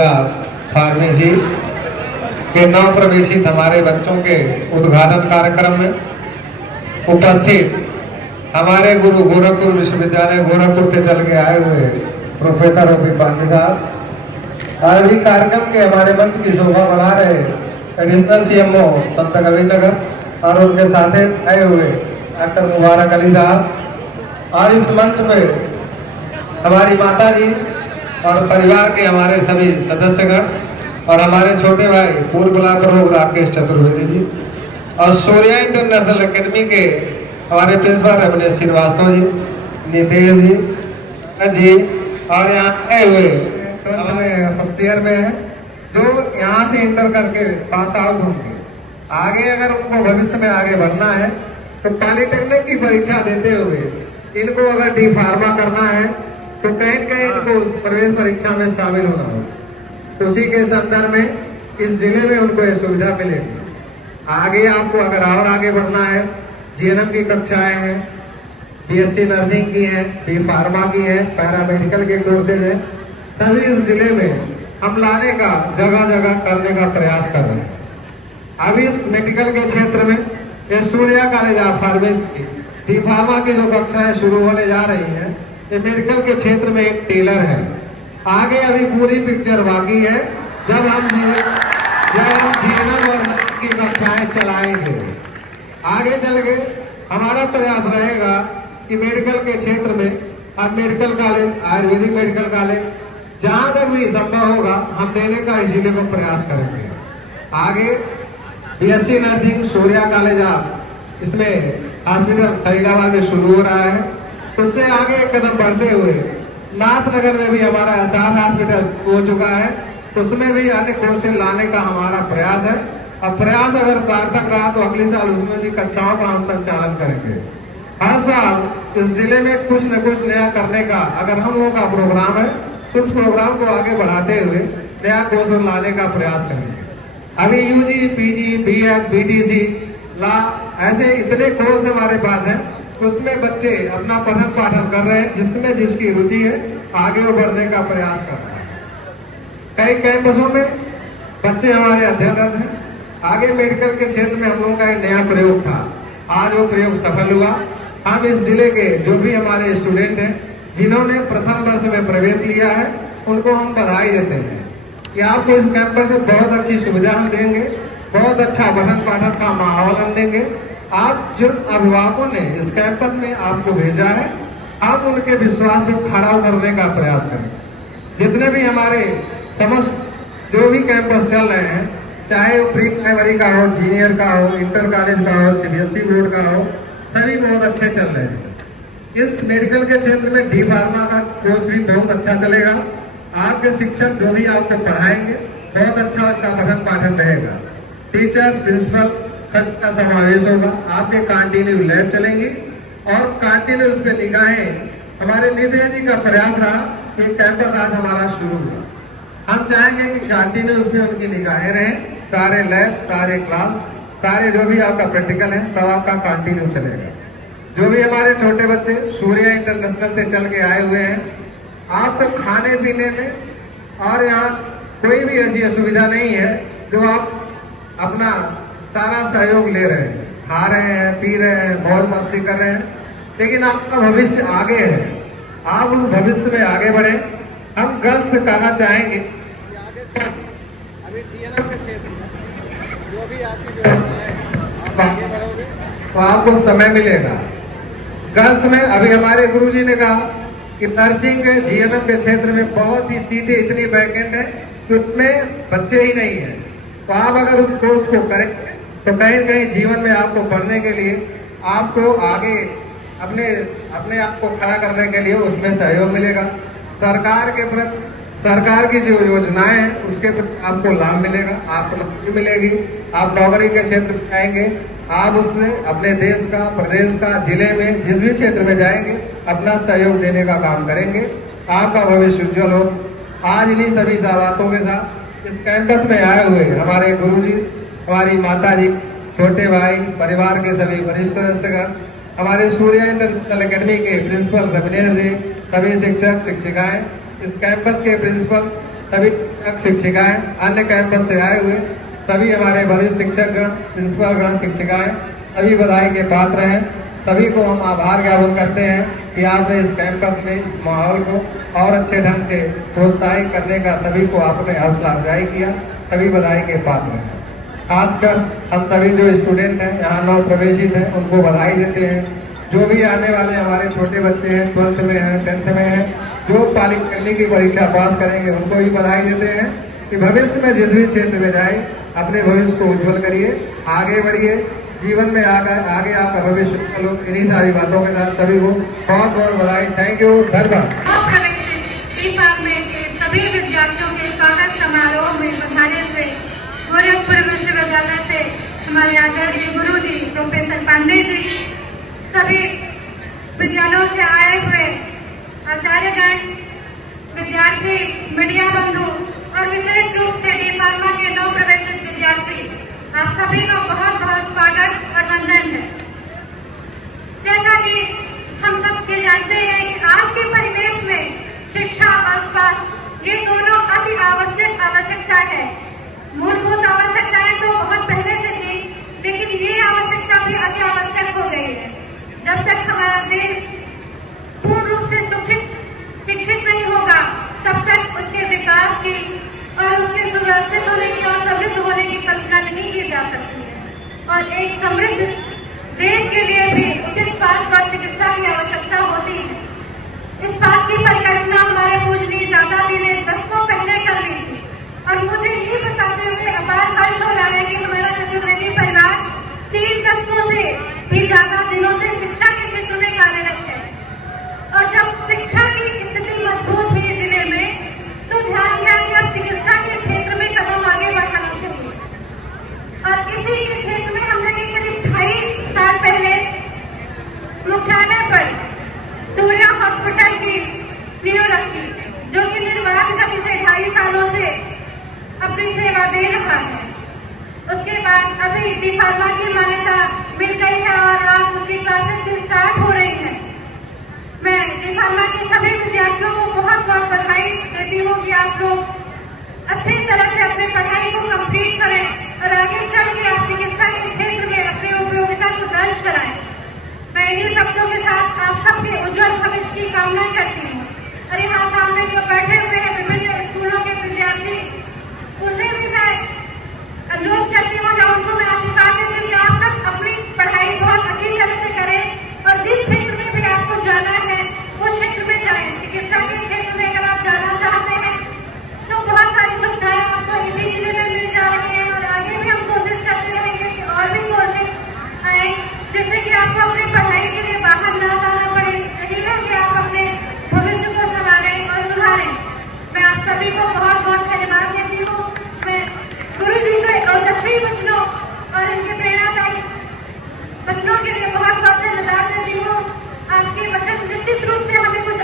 Khalsa pharmacy के नव प्रवेशित हमारे बच्चों के उद्घाटन कार्यक्रम में उपस्थित हमारे गुरु गोरखपुर विश्वविद्यालय गोरखपुर से चल के आए हुए प्रोफेसर ओपी पांडे साहब और अभी कार्यक्रम के हमारे मंच की शोभा बढ़ा रहे एडिशनल सीएमओ संत कबीरनगर और उनके साथ आए हुए डॉक्टर मुबारक अली साहब और इस मंच में हमारी माता जी और परिवार के हमारे सभी सदस्यगण और हमारे छोटे भाई पूर्व ब्लॉक प्रमुख राकेश चतुर्वेदी जी और सूर्या इंटरनेशनल एकेडमी के हमारे प्रिंसिपल रमनेश श्रीवास्तव जी, नितेश जी और यहाँ आए हुए हमारे फर्स्ट ईयर में है जो यहाँ से इंटर करके पास आउट होंगे। आगे अगर उनको भविष्य में आगे बढ़ना है तो पॉलिटेक्निक की परीक्षा देते हुए इनको अगर डी फार्मा करना है तो कहीं न कहीं इनको प्रवेश परीक्षा में शामिल होना होगा। उसी के संदर्भ में इस जिले में उनको ये सुविधा मिलेगी। आगे आपको अगर और आगे बढ़ना है, जीएनएम की कक्षाएं हैं, बीएससी नर्सिंग की हैं, डी फार्मा की हैं, पैरामेडिकल के कोर्सेज हैं, सभी इस जिले में हम लाने का जगह जगह करने का प्रयास कर रहे हैं। अभी इस मेडिकल के क्षेत्र में ये Surya college of pharmacy D pharma की जो कक्षाएं शुरू होने जा रही हैं, ये मेडिकल के क्षेत्र में एक टेलर है। आगे अभी पूरी पिक्चर बाकी है जब हम जीएनएम और की कक्षाएं चलाएंगे। आगे चल के हमारा प्रयास रहेगा कि मेडिकल के क्षेत्र में अब medical college, Ayurvedic medical college जहां तक भी संभव होगा हम देने का इसीलिए को प्रयास करेंगे। आगे BSc nursing Surya college of इसमें हॉस्पिटल फरीदाबाद में शुरू हो रहा है। उससे आगे एक कदम बढ़ते हुए नाथनगर में भी हमारा एसआर हॉस्पिटल हो चुका है, उसमें भी अन्य कोर्सेज लाने का हमारा प्रयास है। अब प्रयास अगर सार्थक रहा तो अगले साल उसमें भी कक्षाओं का हम संचालन करेंगे। हर साल इस जिले में कुछ न कुछ नया करने का अगर हम लोगों का प्रोग्राम है, उस प्रोग्राम को आगे बढ़ाते हुए नया कोर्स लाने का प्रयास करेंगे। अभी यूजी, पीजी, बीएड, बीटीसी, ला ऐसे इतने कोर्स हमारे पास हैं, उसमें बच्चे अपना पठन पाठन कर रहे हैं, जिसमें जिसकी रुचि है आगे वो बढ़ने का प्रयास कर रहे हैं। कई कैंपसों में बच्चे हमारे अध्ययनरत हैं। आगे मेडिकल के क्षेत्र में हम लोगों का एक नया प्रयोग था, आज वो प्रयोग सफल हुआ। हम इस जिले के जो भी हमारे स्टूडेंट हैं जिन्होंने प्रथम वर्ष में प्रवेश लिया है, उनको हम बधाई देते हैं कि आपको इस कैंपस में बहुत अच्छी सुविधा हम देंगे, बहुत अच्छा पठन पाठन का माहौल हम देंगे। आप जो अभिभावकों ने इस कैंपस में आपको भेजा है, आप उनके विश्वास को खरा करने का प्रयास करें। जितने भी हमारे समस्त जो भी कैंपस चल रहे हैं, चाहे वो प्री प्राइमरी का हो, जूनियर का हो, इंटर कॉलेज का हो, सीबीएसई बोर्ड का हो, सभी बहुत अच्छे चल रहे हैं। इस मेडिकल के क्षेत्र में डी फार्मा का कोर्स भी बहुत अच्छा चलेगा। आपके शिक्षक जो भी आपको पढ़ाएंगे बहुत अच्छा उनका पठन पाठन रहेगा। टीचर, प्रिंसिपल सबका समावेश होगा। आपके कंटिन्यू लैब चलेंगी और कंटिन्यू उस पर निगाहें हमारे निदेश जी का प्रयास रहा कि कैंपस आज हमारा शुरू हुआ। हम चाहेंगे कि कंटिन्यू उस पर उनकी निगाहें रहें, सारे लैब, सारे क्लास, सारे जो भी आपका प्रैक्टिकल है सब आपका कंटिन्यू चलेगा। जो भी हमारे छोटे बच्चे सूर्या इंटरनेशनल से चल के आए हुए हैं, आपको खाने पीने में और यहाँ कोई भी ऐसी सुविधा नहीं है जो आप अपना सारा सहयोग ले रहे हैं, खा रहे हैं, पी रहे हैं, बहुत मस्ती कर रहे हैं, लेकिन आपका भविष्य आगे है। आप उस भविष्य में आगे बढ़े। हम गर्व से कहना चाहेंगे कि आगे अभी जीएनएम के क्षेत्र में जो भी आपकी व्यवस्था है आप आगे बढ़ोगे तो आपको समय मिलेगा। गर्ल्स में अभी हमारे गुरुजी ने कहा कि नर्सिंग के जीएनएम के क्षेत्र में बहुत ही सीटें इतनी वैकेंट है कि उसमें बच्चे ही नहीं है। तो आप अगर उस कोर्स को करेंगे तो कहीं न कहीं जीवन में आपको बढ़ने के लिए, आपको आगे अपने आप को खड़ा करने के लिए उसमें सहयोग मिलेगा। सरकार के प्रति, सरकार की जो योजनाएं हैं उसके प्रति आपको लाभ मिलेगा, आपको नौकरी मिलेगी। आप नौकरी के क्षेत्र में जाएंगे, आप उसमें अपने देश का, प्रदेश का, जिले में जिस भी क्षेत्र में जाएंगे अपना सहयोग देने का काम करेंगे। आपका भविष्य उज्जवल हो। आज इन्हीं सभी बातों के साथ इस कैंपस में आए हुए हमारे गुरुजी, हमारी माता जी, छोटे भाई, परिवार के सभी वरिष्ठ सदस्यगण, हमारे सूर्या इंटरनेशनल एकेडमी के प्रिंसिपल रमनेश जी, सभी शिक्षक शिक्षिकाएं, इस कैंपस के प्रिंसिपल सभी शिक्षिकाएं, अन्य कैंपस से आए हुए सभी हमारे वरिष्ठ शिक्षकगण, प्रिंसिपलगण, शिक्षिकाएं सभी बधाई के पात्र हैं। सभी को हम आभार ज्ञापन करते हैं कि आपने इस कैंपस में इस माहौल को और अच्छे ढंग से प्रोत्साहित करने का सभी को आपने हौसला अफजाई किया। सभी बधाई के पात्र हैं। खासकर हम सभी जो स्टूडेंट हैं, यहाँ नव प्रवेशित हैं, उनको बधाई देते हैं। जो भी आने वाले हमारे छोटे बच्चे हैं, 12th में हैं, 10th में हैं, जो पॉलिटेक्निक की परीक्षा पास करेंगे, उनको भी बधाई देते हैं कि भविष्य में जिस भी क्षेत्र में जाए अपने भविष्य को उज्जवल करिए, आगे बढ़िए, जीवन में आगे आपका भविष्य उज्जवल हो। इन्हीं सारी बातों के साथ सभी को बहुत बहुत बधाई। Thank you. धन्यवाद। सभी विद्यार्थियों के स्वागत समारोह में पधारे हुए गोरखपुर विश्वविद्यालय से हमारे आदरणीय गुरु जी प्रोफेसर पांडे जी, सभी विद्यालयों से आए हुए आचार्यगण, विद्यार्थी, मीडिया बंधु और विशेष रूप से डी फार्मा के नव प्रवेशित विद्यार्थी, आप सभी को बहुत बहुत स्वागत और वंदन है। जैसा कि हम सब ये जानते हैं कि आज के परिवेश में शिक्षा और स्वास्थ्य ये दोनों अति आवश्यकता है। मूलभूत आवश्यकताएं तो बहुत पहले से थी, लेकिन ये आवश्यकता भी अति आवश्यक हो गई है। जब तक हमारा देश पूर्ण रूप से शिक्षित नहीं होगा, तब तक उसके विकास की और उसके सुव्यवस्थित होने की और समृद्ध होने की कल्पना नहीं की जा सकती है। और एक समृद्ध देश के लिए भी उचित स्वास्थ्य और चिकित्सा की आवश्यकता होती है। इस बात की परिकल्पना हमारे पूजनीय दादाजी ने दशकों पहले कर ली थी और मुझे ये बताते हुए अपार हर्ष हो रहा है कि हमारा चतुर्वेदी परिवार 3 दशकों से भी ज्यादा दिनों से शिक्षा के क्षेत्र में कार्यरत है। और जब शिक्षा की स्थिति मजबूत हुई जिले में, तो ध्यान दिया कि अब चिकित्सा के क्षेत्र में कदम आगे बढ़ाना चाहिए। और इसी के क्षेत्र में हमने करीब 2.5 साल पहले मुख्यालय पर सूर्या हॉस्पिटल की नींव रखी, जो कि निर्बाध गति से 2.5 सालों से अपनी सेवा दे रहा है। उसके बाद अभी डी फार्मा की मान्यता मिल गई है और आज उसकी क्लासेस भी स्टार्ट हो रही हैं। मैं डी फार्मा के सभी विद्यार्थियों को बहुत बहुत बधाई देती हूँ कि आप लोग अच्छी तरह से अपनी पढ़ाई को कंप्लीट करें और आगे चल के आप चिकित्सा के क्षेत्र में अपनी उपयोगिता को दर्ज कराएं। मैं इन्हीं सपनों के साथ आप सबके उज्जवल भविष्य की कामना करती हूँ। और यहाँ सामने जो बैठे हुए हैं विभिन्न स्कूलों के विद्यार्थी, उसे भी मैं अनुरोध करती हूँ या उनको मैं आशीर्वाद देती हूँ कि आप सब अपनी पढ़ाई बहुत अच्छी तरह से करें और जिस क्षेत्र में भी आपको जाना है उस क्षेत्र में जाएं। चिकित्सा के क्षेत्र में अगर आप जाना चाहते हैं तो बहुत सारी सुविधाएं आपको इसी जिले में मिल जा रही है और आगे भी हम कोशिश करते रहेंगे कि और भी कोर्सेज आए, जिससे कि आपको अपनी पढ़ाई के लिए बाहर ना जाना पड़े, यही है कि आप अपने भविष्य को संभालें और सुधारें। मैं आप सभी को बहुत बहुत धन्यवाद देती हूँ। मैं गुरु जी के ओजस्वी वचनों और इनके प्रेरणादायी वचनों के लिए बहुत बहुत धन्यवाद देती हूँ। आपके वचन निश्चित रूप से हमें कुछ